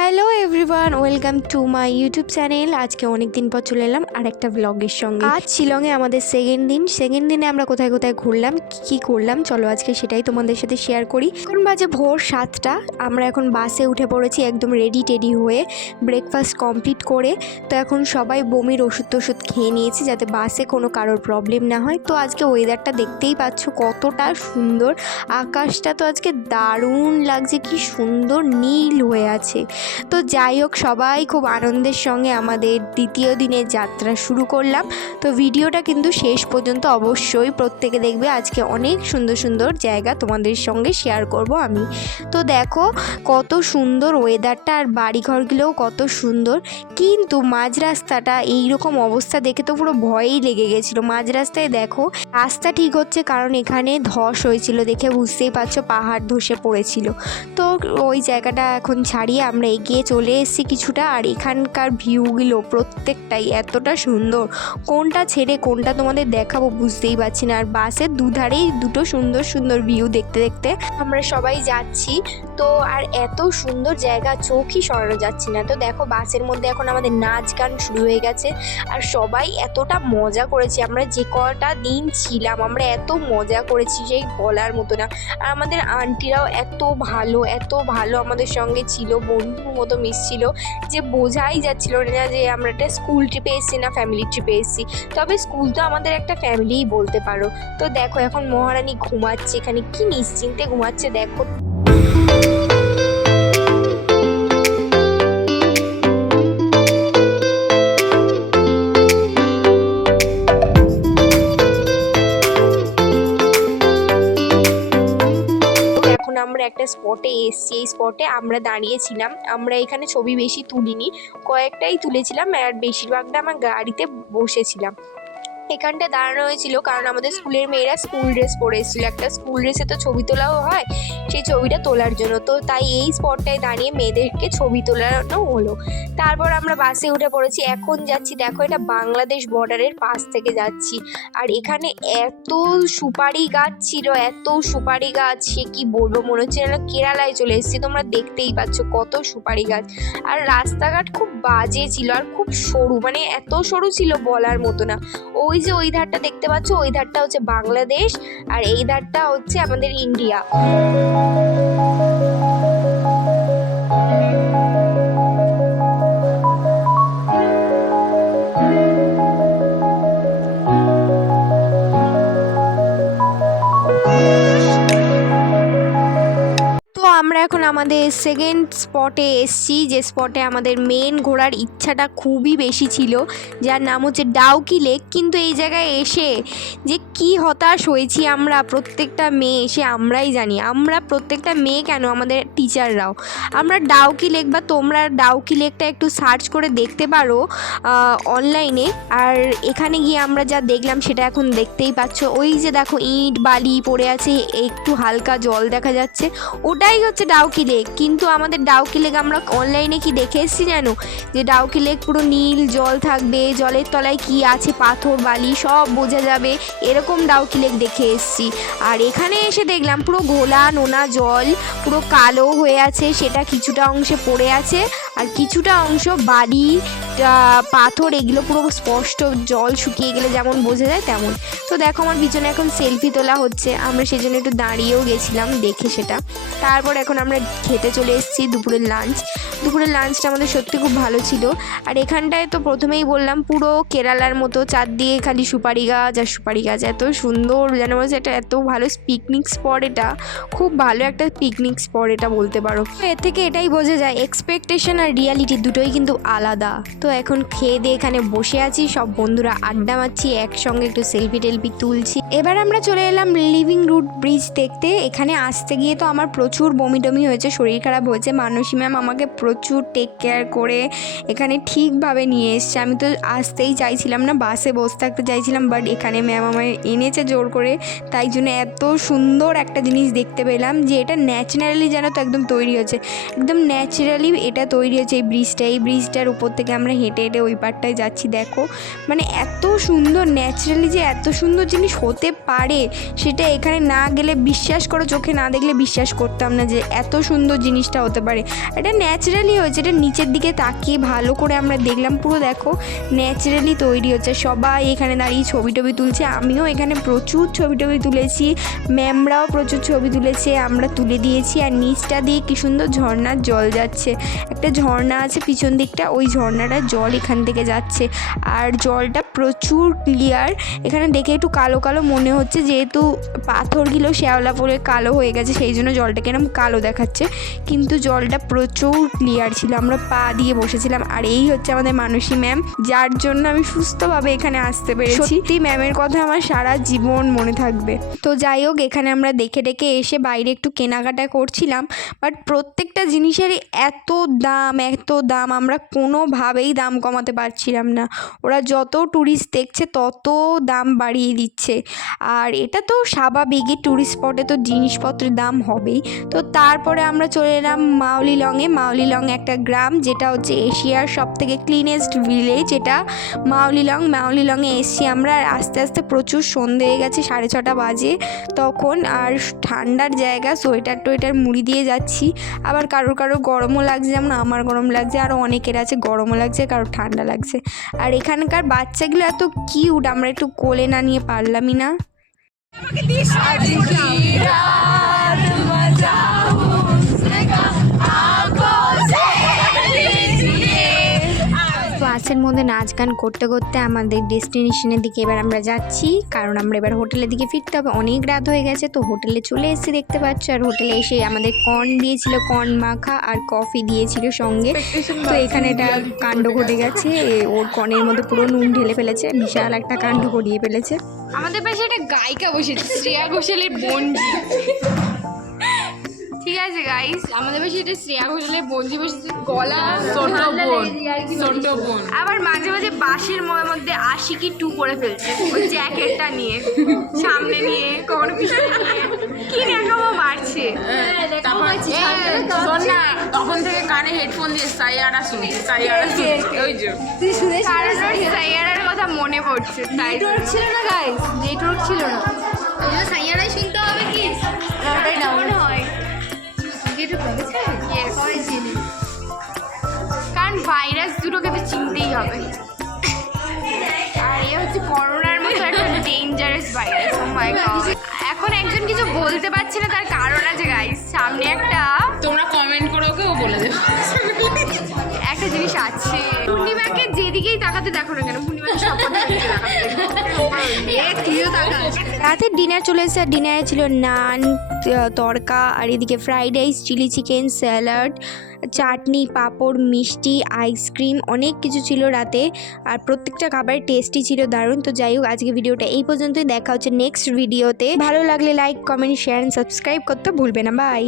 Hello everyone, welcome to my YouTube channel. আজকে অনেক দিন পর চলে এলাম আর একটা ব্লগের সঙ্গে। আজ শিলংয়ে আমাদের সেকেন্ড দিনে আমরা কোথায় কোথায় ঘুরলাম, কী করলাম, চলো আজকে সেটাই তোমাদের সাথে শেয়ার করি। এখন বাজে ভোর 7টা, আমরা এখন বাসে উঠে পড়েছি একদম রেডি হয়ে, ব্রেকফাস্ট কমপ্লিট করে। তো এখন সবাই বমির ওষুধ খেয়ে নিয়েছি যাতে বাসে কোনো কারোর প্রবলেম না হয়। তো আজকে ওয়েদারটা দেখতেই পাচ্ছ কতটা সুন্দর, আকাশটা তো আজকে দারুণ লাগছে, কি সুন্দর নীল হয়ে আছে। তো যাই হোক, সবাই খুব আনন্দের সঙ্গে আমাদের দ্বিতীয় দিনের যাত্রা শুরু করলাম। তো ভিডিওটা কিন্তু শেষ পর্যন্ত অবশ্যই প্রত্যেকে দেখবে, আজকে অনেক সুন্দর সুন্দর জায়গা তোমাদের সঙ্গে শেয়ার করব আমি। তো দেখো কত সুন্দর ওয়েদারটা, আর বাড়িঘরগুলোও কত সুন্দর, কিন্তু মাঝ রাস্তাটা এইরকম অবস্থা দেখে তো পুরো ভয়ই লেগে গেছিলো। মাঝ রাস্তায় দেখো রাস্তা ঠিক হচ্ছে, কারণ এখানে ধস হয়েছিল, দেখে বুঝতেই পারছো পাহাড় ধসে পড়েছিল। তো ওই জায়গাটা এখন ছাড়িয়ে আমরা এগিয়ে চলে এসেছি কিছুটা। আর এখানকার ভিউগুলো প্রত্যেকটাই এতটা সুন্দর, কোনটা ছেড়ে কোনটা তোমাদের দেখাবো বুঝতেই পারছি না। আর বাসের দুধারেই দুটো সুন্দর সুন্দর ভিউ দেখতে দেখতে আমরা সবাই যাচ্ছি। তো আর এত সুন্দর জায়গা, চোখই সরানো যাচ্ছে না। তো দেখো বাসের মধ্যে এখন আমাদের নাচ গান শুরু হয়ে গেছে, আর সবাই এতটা মজা করেছি। আমরা যে কটা দিন ছিলাম আমরা এত মজা করেছি সেই বলার মতো না। আর আমাদের আন্টিরাও এত ভালো আমাদের সঙ্গে ছিল, বন্ধুর মতো মিশছিল, যে বোঝাই যাচ্ছিল না যে আমরা একটা স্কুল ট্রিপে এসেছি না ফ্যামিলি ট্রিপে এসেছি। তবে স্কুল তো আমাদের একটা ফ্যামিলিই বলতে পারো। তো দেখো এখন মহারানী ঘুমাচ্ছে, এখানে কি নিশ্চিন্তে ঘুমাচ্ছে দেখো। আমরা একটা স্পটে এসেছি, এই স্পটে আমরা দাঁড়িয়েছিলাম। আমরা এখানে ছবি বেশি তুলিনি, কয়েকটাই তুলেছিলাম, আর বেশিরভাগটা আমার গাড়িতে বসেছিলাম। এখানটা দাঁড়ানো হয়েছিল কারণ আমাদের স্কুলের মেয়েরা স্কুল ড্রেস পরে এসেছিলো, একটা স্কুল ড্রেসে তো ছবি তোলাও হয়, সেই ছবিটা তোলার জন্য। তো তাই এই স্পটটায় দাঁড়িয়ে মেয়েদেরকে ছবি তোলানো হলো। তারপর আমরা বাসে উঠে পড়েছি, এখন যাচ্ছি দেখো এটা বাংলাদেশ বর্ডারের পাশ থেকে যাচ্ছি। আর এখানে এত সুপারি গাছ ছিল, এত সুপারি গাছ, সে কি বলবো, মনে হচ্ছে যেন কেরালায় চলে এসেছি। তোমরা দেখতেই পাচ্ছ কত সুপারি গাছ। আর রাস্তাঘাট খুব বাজে ছিল, আর খুব সরু, মানে এত সরু ছিল বলার মতো না। ওই যে ওই ধারটা দেখতে পাচ্ছ, ওই ধারটা হচ্ছে বাংলাদেশ, আর এই ধারটা হচ্ছে আমাদের ইন্ডিয়া। আমরা এখন আমাদের সেকেন্ড স্পটে এসছি, যে স্পটে আমাদের মেন ঘোরার ইচ্ছাটা খুবই বেশি ছিল, যার নাম হচ্ছে ডাউকি লেক। কিন্তু এই জায়গায় এসে যে কি হতাশ হয়েছি আমরা, প্রত্যেকটা মেয়ে এসে আমরাই জানি, আমরা প্রত্যেকটা মেয়ে কেন, আমাদের টিচাররাও। আমরা ডাউকি লেক, বা তোমরা ডাউকি লেকটা একটু সার্চ করে দেখতে পারো অনলাইনে। আর এখানে গিয়ে আমরা যা দেখলাম সেটা এখন দেখতেই পাচ্ছ। ওই যে দেখো ইট বালি পড়ে আছে, একটু হালকা জল দেখা যাচ্ছে, ওটাই হচ্ছে ডাউকি লেক। কিন্তু আমাদের ডাউকি লেক আমরা অনলাইনে কি দেখে এসেছি জানো, যে ডাউকি লেক পুরো নীল জল থাকবে, জলের তলায় কি আছে পাথর বালি সব বোঝা যাবে, এরকম ডাউকি লেক দেখে এসেছি। আর এখানে এসে দেখলাম পুরো ঘোলা নোনা জল, পুরো কালো হয়ে আছে, সেটা কিছুটা অংশে পড়ে আছে, আর কিছুটা অংশ বালি পাথর, এগুলো পুরো স্পষ্ট, জল শুকিয়ে গেলে যেমন বোঝা যায় তেমন। তো দেখো আমার পিছনে এখন সেলফি তোলা হচ্ছে, আমরা সেজন্য একটু দাঁড়িয়েও গেছিলাম দেখে সেটা। তারপর এখন আমরা খেতে চলে এসেছি দুপুরের লাঞ্চটা আমাদের সত্যি খুব ভালো ছিল। আর এখানটায় তো প্রথমেই বললাম পুরো কেরালার মতো, চারদিকে খালি সুপারি গাছ আর সুপারি গাছ, এত সুন্দর যেন বলছে এটা এত ভালো পিকনিক স্পট, এটা খুব ভালো একটা পিকনিক স্পট এটা বলতে পারো। তো এর থেকে এটাই বোঝা যায় এক্সপেকটেশন আর রিয়ালিটি দুটোই কিন্তু আলাদা। তো এখন খেয়ে দিয়ে এখানে বসে আছি, সব বন্ধুরা আড্ডা মারছি, একসঙ্গে একটু সেলফি টেলফি তুলছি। এবার আমরা চলে এলাম লিভিং রুট ব্রিজ দেখতে। এখানে আসতে গিয়ে তো আমার প্রচুর বমি টমি হয়েছে, শরীর খারাপ হয়েছে। মানসী ম্যাম আমাকে প্রচুর টেক কেয়ার করে এখানে ঠিকভাবে নিয়ে এসছে। আমি তো আসতেই চাইছিলাম না, বাসে বসে থাকতে চাইছিলাম, বাট এখানে ম্যাম আমায় এনেছে জোর করে। তাই জন্য এত সুন্দর একটা জিনিস দেখতে পেলাম, যে এটা ন্যাচারালি যেন তো একদম তৈরি হচ্ছে, একদম ন্যাচারালি এটা তৈরি হচ্ছে এই ব্রিজটার উপর থেকে আমরা হেঁটে হেঁটে ওই পারটায় যাচ্ছি। দেখো মানে এত সুন্দর ন্যাচারালি, যে এত সুন্দর জিনিস হতে পারে সেটা এখানে না গেলে বিশ্বাস করো, চোখে না দেখলে বিশ্বাস করতাম না যে এত সুন্দর সুন্দর জিনিসটা হতে পারে। এটা ন্যাচারালি হয়েছে, এটা নিচের দিকে তাকিয়ে ভালো করে আমরা দেখলাম, পুরো দেখো ন্যাচারালি তৈরি হচ্ছে। সবাই এখানে দাঁড়িয়ে ছবি টবি তুলছে, আমিও এখানে প্রচুর ছবি টবি তুলেছি, ম্যামরাও প্রচুর ছবি তুলেছে, আমরা তুলে দিয়েছি। আর নিচটা দিয়ে কী সুন্দর ঝর্ণার জল যাচ্ছে, একটা ঝর্ণা আছে পিছন দিকটা, ওই ঝর্ণাটার জল এখান থেকে যাচ্ছে। আর জলটা প্রচুর ক্লিয়ার, এখানে দেখে একটু কালো কালো মনে হচ্ছে, যেহেতু পাথরগুলো শ্যাওলা পড়ে কালো হয়ে গেছে সেই জন্য জলটাকে এরকম কালো দেখাচ্ছে, কিন্তু জলটা প্রচুর ক্লিয়ার ছিল। আমরা পা দিয়ে বসেছিলাম। আর এই হচ্ছে আমাদের মানসী ম্যাম, যার জন্য আমি সুস্থভাবে এখানে আসতে পেরেছি। সত্যি ম্যামের কথা আমার সারা জীবন মনে থাকবে। তো যাই হোক, এখানে আমরা দেখে ডেকে এসে বাইরে একটু কেনাকাটা করছিলাম, বাট প্রত্যেকটা জিনিসেরই এত দাম, আমরা কোনোভাবেই দাম কমাতে পারছিলাম না। ওরা যত ট্যুরিস্ট দেখছে তত দাম বাড়িয়ে দিচ্ছে, আর এটা তো স্বাভাবিকই, ট্যুরিস্ট স্পটে তো জিনিসপত্রের দাম হবেই। তো তারপরে আমরা চলে এলাম মাউলিলংয়ে। মাউলিলং একটা গ্রাম, যেটা হচ্ছে এশিয়ার সবথেকে ক্লিনেস্ট ভিলেজ, এটা মাউলিলংয়ে এসছি আমরা। আর আস্তে আস্তে প্রচুর সন্ধে হয়ে গেছে, 6:30 বাজে তখন। আর ঠান্ডার জায়গা, সোয়েটার টোয়েটার মুড়ি দিয়ে যাচ্ছি। আবার কারোর গরমও লাগছে, যেমন আমার গরম লাগছে, আরও অনেকের আছে গরমও লাগছে, কারোর ঠান্ডা লাগছে। আর এখানকার বাচ্চাগুলো এত কিউট, আমরা একটু কোলে না নিয়ে পারলামই না। বাসের মধ্যে নাচ গান করতে করতে আমাদের ডেস্টিনেশনের দিকে এবার আমরা যাচ্ছি, কারণ আমরা এবার হোটেলের দিকে ফিরতে হবে, অনেক রাত হয়ে গেছে। তো হোটেলে চলে এসেছি দেখতে পাচ্ছ। আর হোটেলে এসে আমাদের কর্ন দিয়েছিল, কর্ন মাখা, আর কফি দিয়েছিল সঙ্গে। তো এখানে একটা কাণ্ড ঘটে গেছে, ওর কর্নের মধ্যে পুরো নুন ঢেলে ফেলেছে, বিশাল একটা কাণ্ড ঘটিয়ে ফেলেছে। আমাদের পাশে একটা গায়িকা বসেছে, শ্রেয়া ঘোষালের বোনজি। ঠিক আছে গাইস, আমাদের পাশে এটা শ্রেয়া ঘোষালের বোনজি বসেছে, গলা ছোট বোন। আবার মাঝে মাঝে বাসের মধ্যে আশিকি 2 করে ফেলছে, ওই জ্যাকেটটা নিয়ে সামনে নিয়ে, কোন পিছনে নিয়ে, কি ন্যাকামো মারছে। শোন না, তখন থেকে কানে হেডফোন দিয়ে সাইয়ারা শুনছি, ওই যে তুই শুনে সাইয়ারার কথা মনে পড়ছে। নেটওয়ার্ক ছিল না গাইস, নেটওয়ার্ক ছিল না, ওই জন্য সাইয়ারাই শুনতে হবে। কি ওটাই না মনে হয়, কারণ ভাইরাস দুটোকে তো চিনতেই হবে। আর এ হচ্ছে করোনার মতো একটা ডেঞ্জারাস ভাইরাস। ও মাই গড, এখন একজন কিছু বলতে পারছে না, তার কারণ আছে গাইস। সামনে একটা, তোমরা কমেন্ট করে ওকেও বলে দেবে, একটা জিনিস আছে। পূর্ণিমাকে যেদিকেই তাকাতে দেখো না কেন, পূর্ণিমাকে সব রাতের ডিনার চলে এসেছে। আর ডিনারে ছিল নান, তড়কা, আর এদিকে fried rice, chilli chicken, salad, chutney, papad, মিষ্টি, আইসক্রিম, অনেক কিছু ছিল রাতে। আর প্রত্যেকটা খাবারের টেস্টি ছিল, দারুণ। তো যাই হোক, আজকে ভিডিওটা এই পর্যন্তই, দেখা হচ্ছে নেক্সট ভিডিওতে। ভালো লাগলে লাইক, কমেন্ট, শেয়ার, সাবস্ক্রাইব করতে ভুলবে না। বাই।